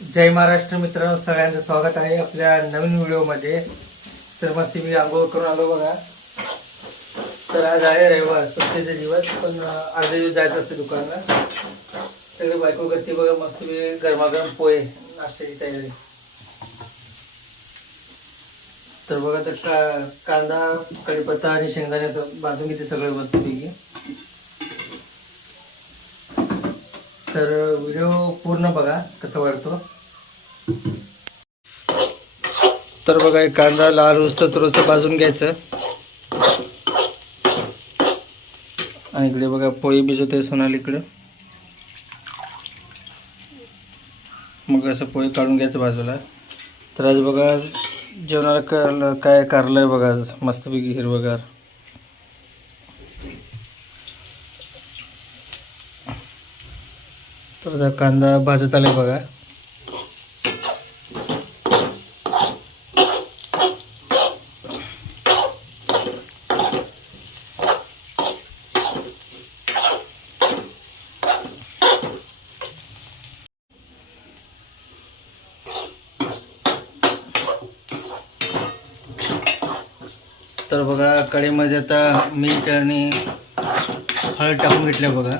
जय महाराष्ट्र मित्रांनो, सगळ्यांचं स्वागत आहे आपल्या नवीन व्हिडिओमध्ये। तर मस्त मी आंघोळ करून आलो बघा। तर आज आहे रविवार, सुट्टीचा दिवस, पण अर्ध्या दिवस जायचं असते दुकानाला। सगळे बायको करते बघा, मस्त मी गरमागरम पोहे नाश्त्याची तयारी। तर बघा, तर कांदा, कढीपत्ता आणि शेंगदाणे भाजून घेते सगळे मस्तपैकी। तर व्हिडिओ पूर्ण बघा कसा वाटतो। तर बघा, एक कांदा लाल होतं थोडंसं भाजून घ्यायचं। आणि इकडे बघा पोळी भिजवते सोनाली इकडे। मग असं पोळी काढून घ्यायचं बाजूला। तर आज बघा जेवणाला काय कारलं आहे बघा, मस्तपैकी हिरवगार। तर कांदा भाजत आलाय बघा। तर बघा कढईमध्ये आता मीठ आणि हळद टाकून घेतलं बघा।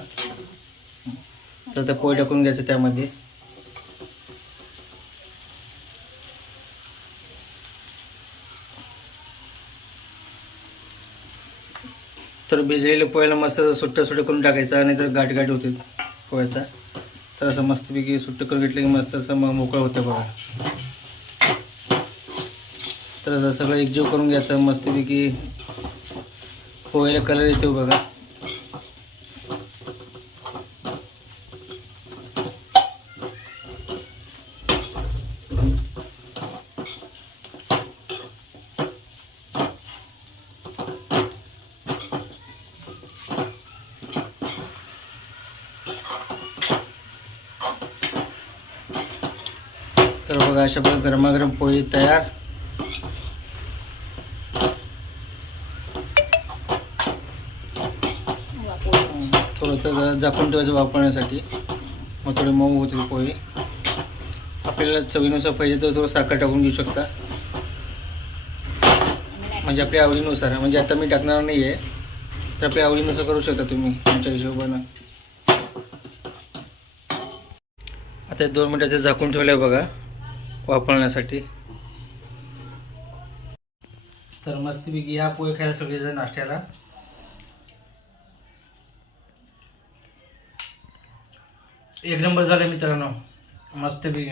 तर ते पोळी टाकून घ्यायचं त्यामध्ये। तर भिजलेले पोळ्याला मस्त सुट्ट करून टाकायचं, आणि तर गाठ गाठ होते पोळ्याचा। तर असं मस्तपैकी सुट्ट करून घेतलं की मस्त असं मग मोकळं होतं बघा। तर असं सगळं एकजीव करून घ्यायचं मस्तपैकी, पोळ्याला कलर येतो बघा। तर बघा अशा प्रकारे गरमागरम पोळी तयार। थोडंसं झाकून ठेवायचं वापरण्यासाठी, मग थोडी मऊ होते पोळी। आपल्याला चवीनुसार पाहिजे तर थोडं साखर टाकून घेऊ शकता, म्हणजे आपल्या आवडीनुसार। म्हणजे आता मी टाकणार नाही आहे, तर आपल्या आवडीनुसार करू शकता तुम्ही तुमच्या हिशोबानं। आता 2 मिनिटाचं झाकून ठेवलं आहे बघा वापरण्यासाठी। तर मस्तपैकी या पोहे खायला सगळेजण नाश्त्याला। एक नंबर झालं मित्रांनो, मस्तपैकी।